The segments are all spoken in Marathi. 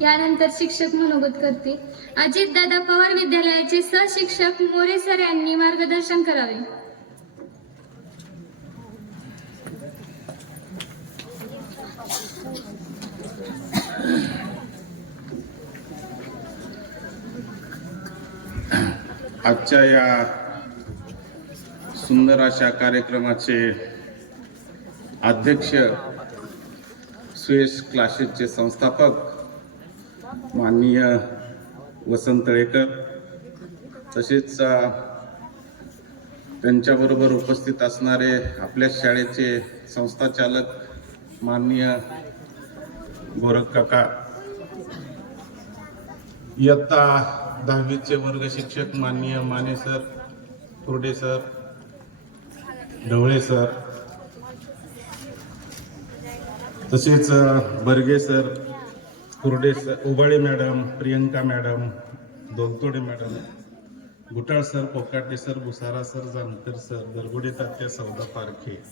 यानंतर शिक्षक मनोगत करतील. अजितदादा पवार विद्यालयाचे सहशिक्षक मोरे सर यांनी मार्गदर्शन करावे. आजच्या या सुंदर अशा कार्यक्रमाचे अध्यक्ष, सुयश क्लासेसचे संस्थापक माननीय वसंत तळेकर, तसेच त्यांच्याबरोबर उपस्थित असणारे आपल्या शाळेचे संस्थाचालक माननीय गोरख काका, इयत्ता 10वीचे वर्ग शिक्षक माननीय Mane sir, Kurde sir, Dhawale sir, तसेच Barge sir, Kurde sir, Ubale madam, Priyanka madam, Doltode madam, Gutal sir, Pokate sir, Bhusara sir, Jankar sir, Dargude Tatya, Sauda Parkhe,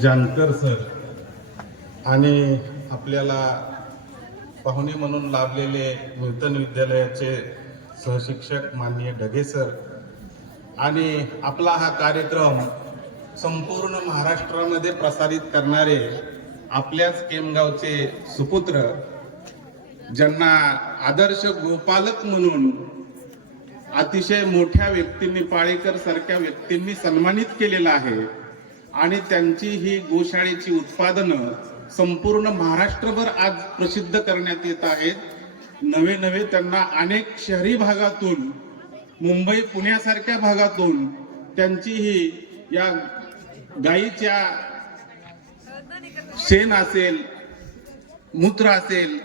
Jankar sir आणि आपल्याला पाहुणे म्हणून लाभलेले नूतन विद्यालयाचे सहशिक्षक माननीय ढगे सर आणि आपला हा कार्यक्रम संपूर्ण महाराष्ट्रामध्ये प्रसारित करणारे आपल्याच केमगावचे सुपुत्र, ज्यांना आदर्श गोपालक म्हणून अतिशय मोठ्या व्यक्तींनी, पाळेकर सारख्या व्यक्तींनी सन्मानित केलेला आहे आणि त्यांची ही गोशाळेची उत्पादनं संपूर्ण महाराष्ट्रभर आज प्रसिद्ध करण्यात येत आहेत. नवे नवे त्यांना अनेक शहरी भागातून, मुंबई पुण्यासारख्या भागातून त्यांची ही या गाईच्या शेण असेल, मूत्र असेल,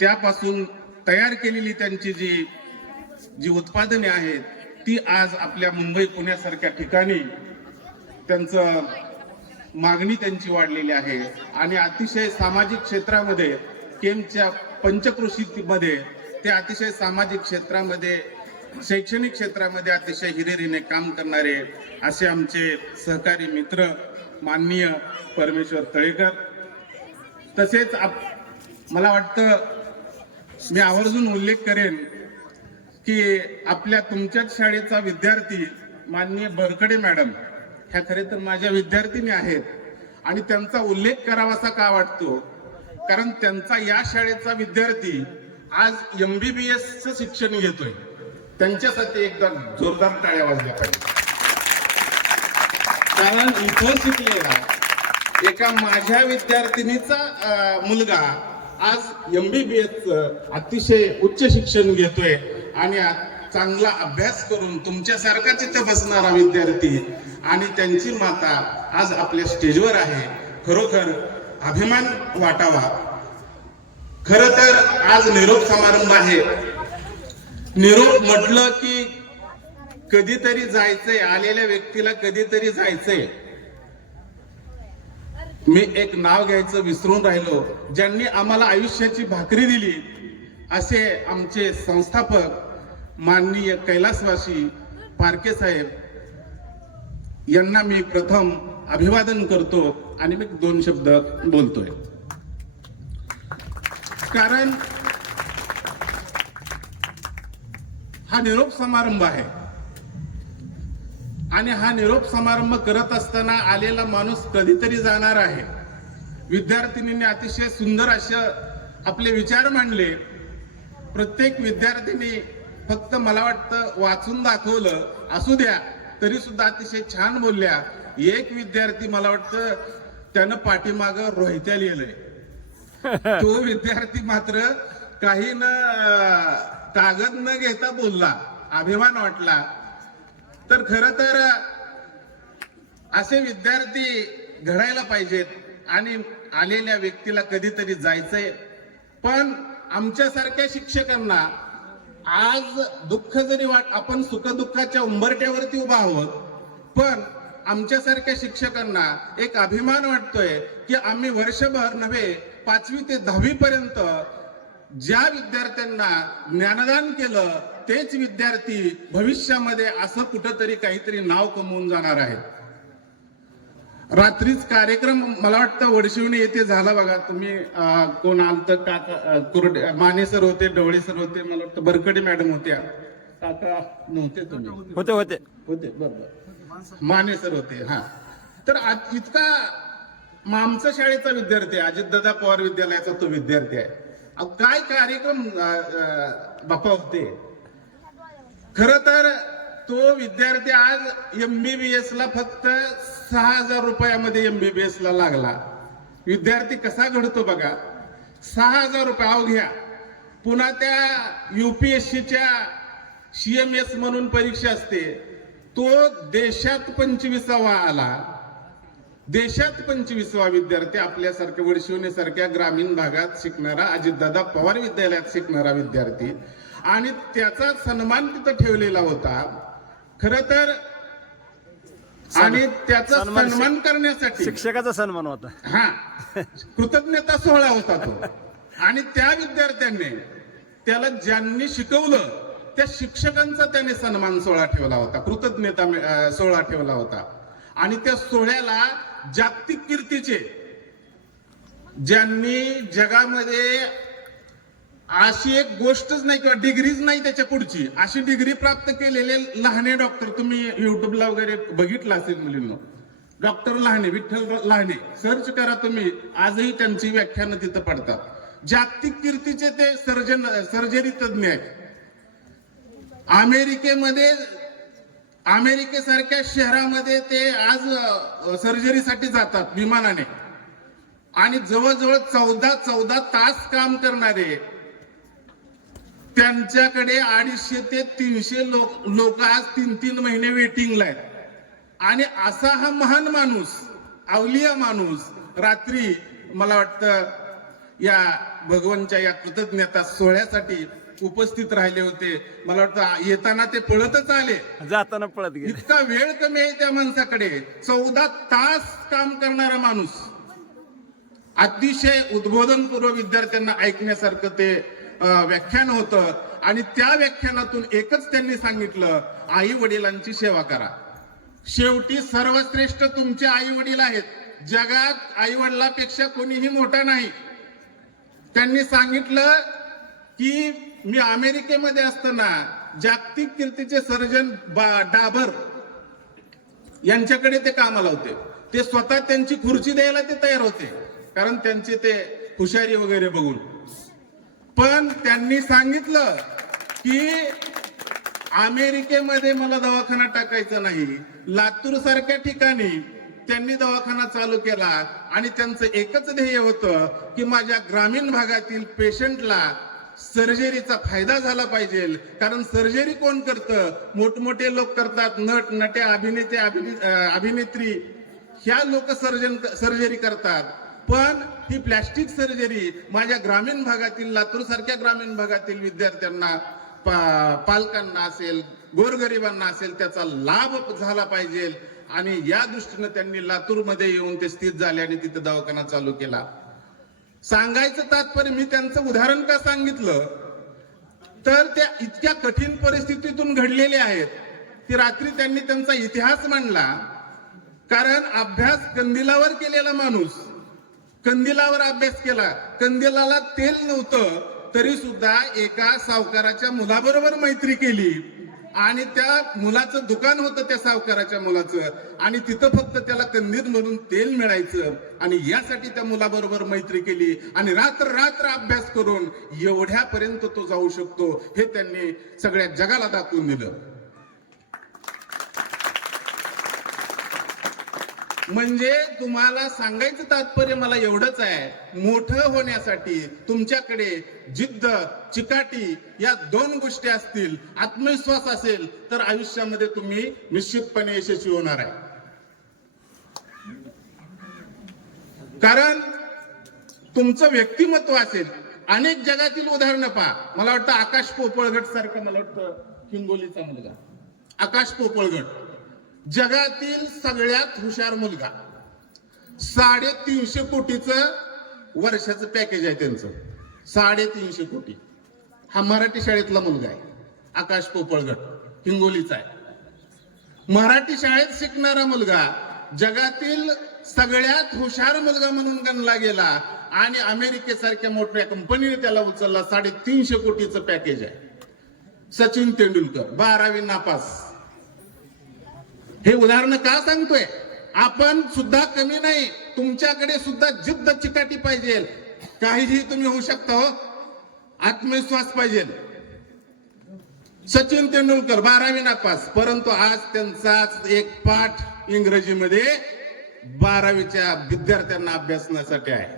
त्यापासून तयार केलेली त्यांची जी उत्पादने आहेत ती आज आपल्या मुंबई पुण्यासारख्या ठिकाणी त्यांचं मागणी त्यांची वाढलेली आहे आणि अतिशय सामाजिक क्षेत्रामध्ये, केमच्या पंचकृषीमध्ये ते अतिशय सामाजिक क्षेत्रामध्ये, शैक्षणिक क्षेत्रामध्ये अतिशय हिरिरीने काम करणारे असे आमचे सहकारी मित्र माननीय परमेश्वर तळेकर. तसेच मला वाटतं मी आवर्जून उल्लेख करेन की आपल्या तुमच्याच शाळेचा विद्यार्थी माननीय बरकडे मॅडम, ह्या खरे तर माझ्या विद्यार्थिनी आहेत आणि त्यांचा उल्लेख करावासा का वाटतो, कारण त्यांचा या शाळेचा विद्यार्थी आज MBBS चं शिक्षण घेतोय. त्यांच्यासाठी एकदा जोरदार टाळ्या वाजल्या पाहिजे, कारण इथं शिकलेला एका माझ्या विद्यार्थिनीचा मुलगा आज MBBS अतिशय उच्च शिक्षण घेतोय आणि चांगला अभ्यास करून तुमच्यासारखाच इथं बसणारा विद्यार्थी आणि त्यांची माता आज आपल्या स्टेजवर आहे. खरोखर अभिमान वाटावा. खर तर आज निरोप समारंभ आहे. निरोप म्हटलं की कधीतरी जायचंय, आलेल्या व्यक्तीला कधीतरी जायचंय. मी एक नाव घ्यायचं विसरून राहिलो, ज्यांनी आम्हाला आयुष्याची भाकरी दिली असे आमचे संस्थापक माननीय कैलासवासी पारखे साहेब यांना मी प्रथम अभिवादन करतो आणि मी 2 शब्द बोलतोय. कारण हा निरोप समारंभ आहे आणि हा निरोप समारंभ करत असताना आलेला माणूस कधीतरी जाणार आहे. विद्यार्थिनींनी अतिशय सुंदर असे आपले विचार मांडले. प्रत्येक विद्यार्थिनी फक्त मला वाटतं वाचून दाखवलं असू द्या तरी सुद्धा अतिशय छान बोलल्या. एक विद्यार्थी मला वाटतं त्यानं पाठीमागं रोहित्या लिहिलंय. तो विद्यार्थी मात्र काही न कागद न घेता बोलला. अभिमान वाटला. तर खर तर असे विद्यार्थी घडायला पाहिजेत आणि आलेल्या व्यक्तीला कधीतरी जायचंय. पण आमच्यासारख्या शिक्षकांना आज दुःख जरी आपण सुखदुःखाच्या उंबरठ्यावरती उभा आहोत, पण आमच्यासारख्या शिक्षकांना एक अभिमान वाटतोय की आम्ही वर्षभर नव्हे 5वी ते 10वी पर्यंत ज्या विद्यार्थ्यांना ज्ञानदान केलं तेच विद्यार्थी भविष्यामध्ये असं कुठंतरी काहीतरी नाव कमवून जाणार आहेत. रात्रीच कार्यक्रम मला वाटतं वडशिवणे येथे झाला बघा. तुम्ही कोण आलत? काका कुरडे माने सर होते, डवळे सर होते, मला वाटतं बरकडे मॅडम होत्या. काका नव्हते? तुम्ही होते होते होते, बरोबर. माने सर होते. हा, तर इतका आमचा शाळेचा विद्यार्थी आहे, अजितदादा पवार विद्यालयाचा तो विद्यार्थी आहे. काय कार्यक्रम बापा होते. खर तर तो विद्यार्थी आज MBBS ला फक्त 6,000 रुपयामध्ये MBBS ला लागला. विद्यार्थी कसा घडतो बघा. 6,000 रुपये अवघ्या. पुन्हा त्या UPSCच्या CMS म्हणून परीक्षा असते, तो देशात 25वा आला. देशात 25वा विद्यार्थी आपल्यासारख्या वडशिवणे सारख्या ग्रामीण भागात शिकणारा, अजितदादा पवार विद्यालयात शिकणारा विद्यार्थी, आणि त्याचा सन्मान तिथं ठेवलेला होता. खर तर आणि त्याचा सन्मान करण्यासाठी शिक्षकाचा सन्मान होता. हा, कृतज्ञता सोहळा होता तो. आणि त्या विद्यार्थ्यांनी त्याला ज्यांनी शिकवलं त्या शिक्षकांचा त्याने सन्मान सोहळा ठेवला होता, कृतज्ञता सोहळा ठेवला होता. आणि त्या सोहळ्याला जागतिक कीर्तीचे, ज्यांनी जगामध्ये अशी एक गोष्टच नाही किंवा डिग्रीज नाही त्याच्या पुढची, अशी डिग्री प्राप्त केलेले लहाने डॉक्टर, तुम्ही युट्यूबला वगैरे बघितलं असेल मुलींना, डॉक्टर लहाने, विठ्ठल लहाने, सर्च करा तुम्ही, आजही त्यांची व्याख्यानं तिथं पडतात. जागतिक कीर्तीचे ते सर्जरी तज्ञ आहेत. अमेरिकेसारख्या शहरामध्ये ते आज सर्जरीसाठी जातात विमानाने. आणि जवळजवळ 14 तास काम करणारे, त्यांच्याकडे 250 ते 300 लोक आज 3 महिने वेटिंगला आहेत. आणि असा हा महान माणूस, अवलिया माणूस, रात्री मला वाटतं या भगवानच्या या कृतज्ञता सोहळ्यासाठी उपस्थित राहिले होते. मला वाटतं येताना ते पळतच आले, जाताना पळत गेले. इतका वेळ कमी आहे त्या माणसाकडे. 14 तास काम करणारा माणूस, अतिशय उद्बोधनपूर्व विद्यार्थ्यांना ऐकण्यासारखं ते व्याख्यान होतं. आणि त्या व्याख्यानातून एकच त्यांनी सांगितलं, आई वडिलांची सेवा करा. शेवटी सर्वश्रेष्ठ तुमचे आई वडील आहेत. जगात आई वडिलापेक्षा कोणीही मोठा नाही. त्यांनी सांगितलं की मी अमेरिकेमध्ये असताना जागतिक कीर्तीचे सर्जन डाबर यांच्याकडे ते कामाला होते. ते स्वतः त्यांची खुर्ची द्यायला ते तयार होते, कारण त्यांचे ते हुशारी वगैरे बघून. पण त्यांनी सांगितलं की अमेरिकेमध्ये मला दवाखाना टाकायचा नाही. लातूर सारख्या ठिकाणी त्यांनी दवाखाना चालू केला. आणि त्यांचं एकच ध्येय होतं की माझ्या ग्रामीण भागातील पेशंटला सर्जरीचा फायदा झाला पाहिजे. कारण सर्जरी कोण करतं? मोठमोठे लोक करतात, नट नट्या, अभिनेते अभिनेत्री, ह्या लोक सर्जरी करतात. पण ही प्लॅस्टिक सर्जरी माझ्या ग्रामीण भागातील, लातूर सारख्या ग्रामीण भागातील विद्यार्थ्यांना, पालकांना असेल, गोरगरिबांना असेल, त्याचा लाभ झाला पाहिजे. आणि या दृष्टीने त्यांनी लातूरमध्ये येऊन ते स्थित झाले आणि तिथे दवाखाना चालू केला. सांगायचं तात्पर्य, मी त्यांचं उदाहरण का सांगितलं तर त्या इतक्या कठीण परिस्थितीतून घडलेले आहेत की रात्री त्यांनी त्यांचा इतिहास मांडला. कारण अभ्यास कंदिलावर केलेला माणूस, कंदिलावर अभ्यास केला, कंदिलाला तेल नव्हतं तरी सुद्धा एका सावकाराच्या मुलाबरोबर मैत्री केली. आणि त्या मुलाचं दुकान होतं, त्या सावकाराच्या मुलाचं, आणि तिथं फक्त त्याला कंदील म्हणून तेल मिळायचं. आणि यासाठी त्या मुलाबरोबर मैत्री केली आणि रात्र अभ्यास करून एवढ्यापर्यंत तो जाऊ शकतो, हे त्यांनी सगळ्या जगाला दाखवून दिलं. म्हणजे तुम्हाला सांगायचं तात्पर्य मला एवढंच आहे, मोठं होण्यासाठी तुमच्याकडे जिद्द, चिकाटी या 2 गोष्टी असतील, आत्मविश्वास असेल, तर आयुष्यामध्ये तुम्ही निश्चितपणे यशस्वी होणार आहे. कारण तुमचं व्यक्तिमत्व असेल. अनेक जगातील उदाहरणं पहा. मला वाटतं आकाश पोपळगट सारखं, मला वाटतं हिंगोलीचा मुलगा आकाश पोपळगट, जगातील सगळ्यात हुशार मुलगा, 350 कोटीचं वर्षाचं पॅकेज आहे त्यांचं, 350 कोटी. हा मराठी शाळेतला मुलगा आहे, आकाश पोपळगट, हिंगोलीचा आहे. मराठी शाळेत शिकणारा मुलगा, जगातील सगळ्यात हुशार मुलगा म्हणून गणला गेला आणि अमेरिकेसारख्या मोठ्या कंपनीने त्याला उचलला. 350 कोटीचं पॅकेज आहे. सचिन तेंडुलकर 12वी नापास. हे उदाहरण का सांगतोय? आपण सुद्धा कमी नाही, तुमच्याकडे सुद्धा जिद्द चिकाटी पाहिजे. काहीही तुम्ही होऊ शकता हो, आत्मविश्वास पाहिजे. सचिन तेंडुलकर 12वी नापास, परंतु आज त्यांचाच एक पाठ इंग्रजीमध्ये 12वीच्या विद्यार्थ्यांना अभ्यासण्यासाठी आहे.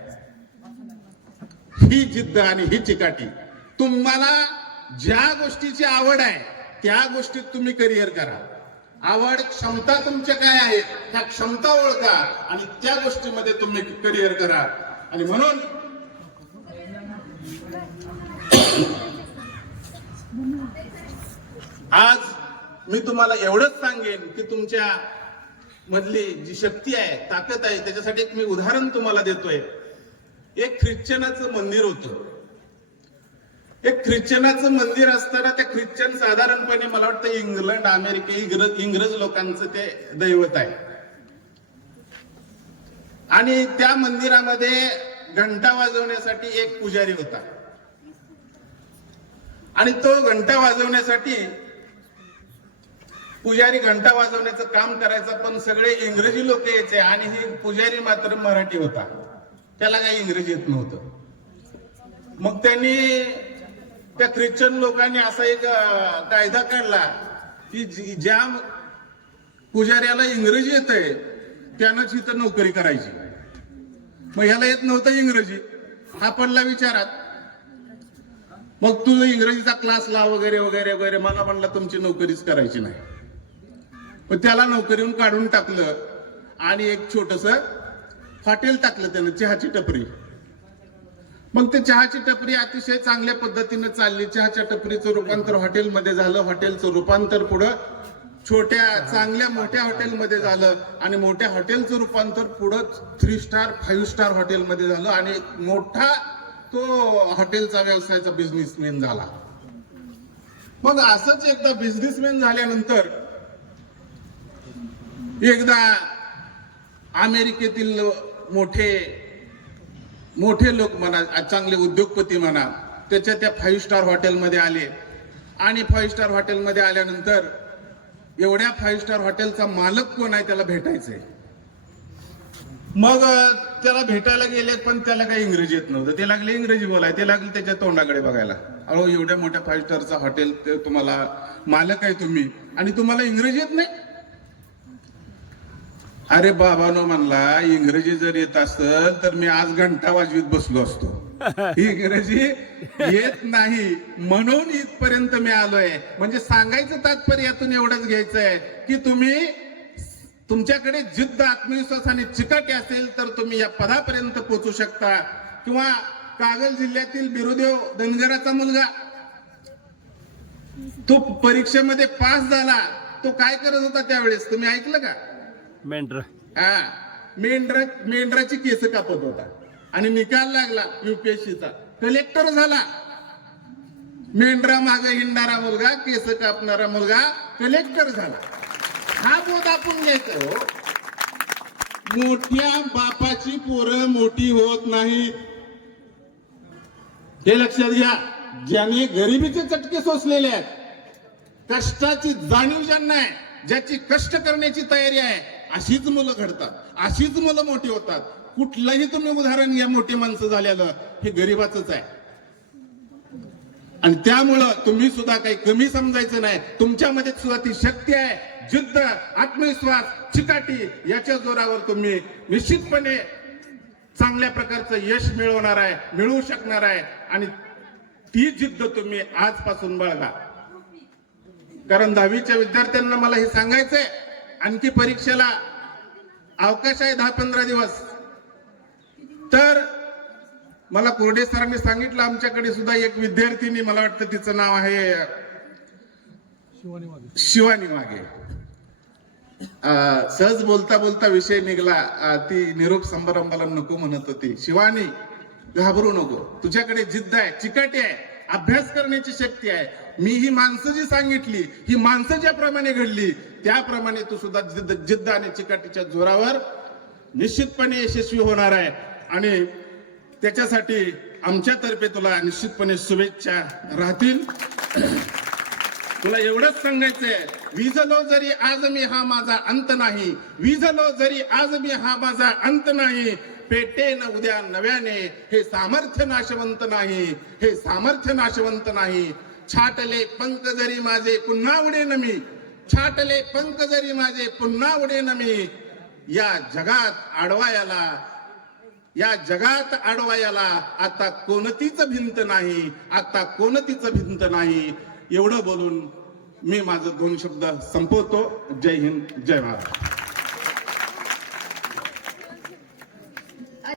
ही जिद्द आणि ही चिकाटी. तुम्हाला ज्या गोष्टीची आवड आहे त्या गोष्टीत तुम्ही करिअर करा. आवड क्षमता तुमच्या काय आहेत त्या क्षमता ओळखा आणि त्या गोष्टीमध्ये तुम्ही करिअर करा. आणि म्हणून आज मी तुम्हाला एवढंच सांगेन की तुमच्या मधली जी शक्ती आहे, ताकद आहे, त्याच्यासाठी एक मी उदाहरण तुम्हाला देतोय. एक ख्रिश्चनाचं मंदिर होतं. एक ख्रिश्चनाचं मंदिर असताना त्या ख्रिश्चन साधारणपणे मला वाटतं इंग्लंड, अमेरिका, इंग्रज लोकांचं ते दैवत आहे. आणि त्या मंदिरामध्ये घंटा वाजवण्यासाठी एक पुजारी होता. आणि तो घंटा वाजवण्यासाठी पुजारी घंटा वाजवण्याचं काम करायचं, पण सगळे इंग्रजी लोक यायचे आणि ही पुजारी मात्र मराठी होता. त्याला काही इंग्रजी येत नव्हतं. मग त्यांनी त्या ख्रिश्चन लोकांनी असा एक कायदा काढला की ज्या पुजाऱ्याला इंग्रजी येतंय त्यानंच इथं नोकरी करायची. मग ह्याला येत नव्हतं इंग्रजी, हा पडला विचारात. मग तू इंग्रजीचा क्लास लाव वगैरे वगैरे वगैरे. मला म्हणलं तुमची नोकरीच करायची नाही. पण त्याला नोकरीहून काढून टाकलं आणि एक छोटस हॉटेल टाकलं त्यानं, चहाची टपरी. मग ते चहाची टपरी अतिशय चांगल्या पद्धतीने चालली. चहाच्या टपरीचं रूपांतर हॉटेलमध्ये झालं. हॉटेलचं रूपांतर पुढं छोट्या चांगल्या मोठ्या हॉटेलमध्ये झालं आणि मोठ्या हॉटेलचं रूपांतर पुढं 3 स्टार 5 स्टार हॉटेलमध्ये झालं आणि मोठा तो हॉटेलचा व्यवसायाचा बिझनेसमॅन झाला. मग असंच एकदा बिझनेसमॅन झाल्यानंतर एकदा अमेरिकेतील मोठे लोक म्हणा, चांगले उद्योगपती म्हणा, त्याच्या त्या 5 स्टार हॉटेलमध्ये आले. आणि 5 स्टार हॉटेलमध्ये आल्यानंतर एवढ्या 5 स्टार हॉटेलचा मालक कोण आहे त्याला भेटायचंय. मग त्याला भेटायला गेले, पण त्याला काही इंग्रजी येत नव्हतं. ते लागले इंग्रजी बोलाय. ते लागले त्याच्या तोंडाकडे बघायला. अहो, एवढ्या मोठ्या 5 स्टारचा हॉटेल तुम्हाला मालक आहे तुम्ही आणि तुम्हाला इंग्रजी येत नाही? अरे बाबानो म्हणला, इंग्रजी जर येत असेल तर मी आज घंटा वाजवीत बसलो असतो. इंग्रजी येत नाही म्हणून इथपर्यंत मी आलोय. म्हणजे सांगायचं तात्पर्य यातून एवढंच घ्यायचंय की तुम्ही तुमच्याकडे जिद्द, आत्मविश्वास आणि चिकाटी असेल तर तुम्ही या पदापर्यंत पोहोचू शकता. किंवा कागल जिल्ह्यातील बिरुदेव धनगराचा मुलगा, तो परीक्षेमध्ये पास झाला. तो काय करत होता त्यावेळेस तुम्ही ऐकलं का? मेंढर. मेंढराची केस कापत होता आणि निकाल लागला युपीएससीचा. कलेक्टर झाला. मेंढरा मागे हिंडणारा मुलगा, केस कापणारा मुलगा कलेक्टर झाला. हा बोध आपण घ्यायचो. मोठ्या बापाची पोरं मोठी होत नाही, हे लक्षात घ्या. ज्याने गरिबीचे चटके सोसलेले आहेत, कष्टाची जाणीव ज्यांना आहे, ज्याची कष्ट करण्याची तयारी आहे, अशीच मुलं घडतात, अशीच मुलं मोठी होतात. कुठलंही तुम्ही उदाहरण घ्या मोठी माणसं झालेलं, हे गरिबाचंच आहे. आणि त्यामुळं तुम्ही सुद्धा काही कमी समजायचं नाही. तुमच्यामध्ये सुद्धा ती शक्ती आहे, जिद्द, आत्मविश्वास, चिकाटी. याच्या जोरावर तुम्ही निश्चितपणे चांगल्या प्रकारचं यश मिळवणार आहे, मिळवू शकणार आहे. आणि ती जिद्द तुम्ही आजपासून बाळगा. कारण 10वीच्या विद्यार्थ्यांना मला हे सांगायचंय, आणखी परीक्षेला अवकाश आहे 10-15 दिवस. तर मला कोरडे सरांनी सांगितलं, आमच्याकडे सुद्धा एक विद्यार्थिनी, मला वाटतं तिचं नाव आहे शिवानी मागे. सहज बोलता बोलता विषय निघाला. ती निरोप समारंभाला नको म्हणत होती. शिवानी, घाबरू नको, तुझ्याकडे जिद्द आहे, चिकाटी आहे, अभ्यास करण्याची शक्ती आहे. मी ही माणसं जी सांगितली, ही माणसं ज्याप्रमाणे घडली त्याप्रमाणे तू सुद्धा जिद्द आणि चिकाटीच्या जोरावर निश्चितपणे यशस्वी होणार आहे आणि त्याच्यासाठी आमच्यातर्फे तुला निश्चितपणे शुभेच्छा राहतील. तुला एवढंच सांगायचंय, विझलो जरी आज मी हा माझा अंत नाही, विझलो जरी आज मी हा माझा अंत नाही, पेटेन उद्या नव्याने हे सामर्थ्य नाशवंत नाही, हे सामर्थ्य नाशवंत नाही. छाटले पंख जरी माझे पुन्हा उडेन मी, छाटले पंख जरी माझे पुन्हा उडेन मी, या जगात आडवायाला, या जगात आडवायाला आता कोणतीच भिंत नाही, आता कोणतीच भिंत नाही. एवढं बोलून मी माझं 2 शब्द संपवतो. जय हिंद, जय महाराष्ट्र.